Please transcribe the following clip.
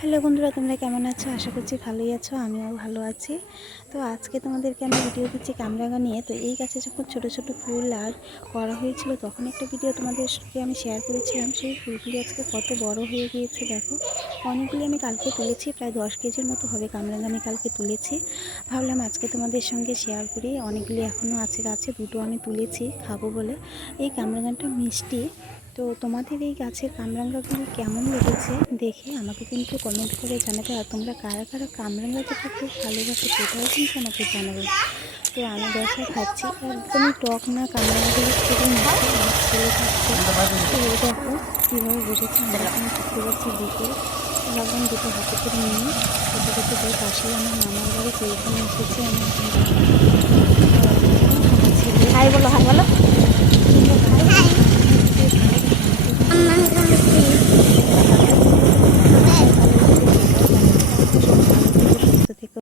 Hello বন্ধুরা, তোমরা কেমন আছো? আশা করছি ভালোই আছো, আমিও ভালো আছি। তো আজকে তোমাদেরকে আমি ভিডিও দিচ্ছি কামরাঙা নিয়ে। তো এই গাছে যখন ছোট ছোট ফুল আর করা হয়েছিল তখন একটা ভিডিও তোমাদেরকে আমি শেয়ার করেছিলাম। সেই ফুলগুলি আজকে কত বড় হয়ে গিয়েছে দেখো। অনেকগুলি আমি কালকে তুলেছি, প্রায় 10 কেজির মতো হবে কামরাঙা আমি কালকে তুলেছি। ভাবলাম আজকে তোমাদের সঙ্গে শেয়ার করি। অনেকগুলি এখনও আছে গাছে, দুটো আমি তুলেছি খাবো বলে। এই কামরাঙাটা মিষ্টি। তো তোমাদের এই গাছের কামরাঙাগুলি কেমন লেগেছে দেখে আমাকে কিন্তু কমেন্ট করে জানাবে। আর তোমরা কারা কারা কামরাঙা যেটা খুব ভালোবাসো সেটাও কিন্তু আমাকে জানাবে। তো আমি বসে খাচ্ছি, একদমই টক না, কামরাঙাগুলি খুবই মিষ্টি। আমার ছেলে খাচ্ছে। তো এই দেখো কীভাবে বসেছে, আমরা এখন ঘুরতে যাচ্ছি বিকেল। ভাবলাম দুটো হাতে করে নিয়ে খেতে খেতে যাই। পাশেই আমার মামার বাড়ি, তো এখানে এসেছি আমি এখন দেখো। আমার ছেলে হাই বলো, হাই বলো। তোমরা ভালো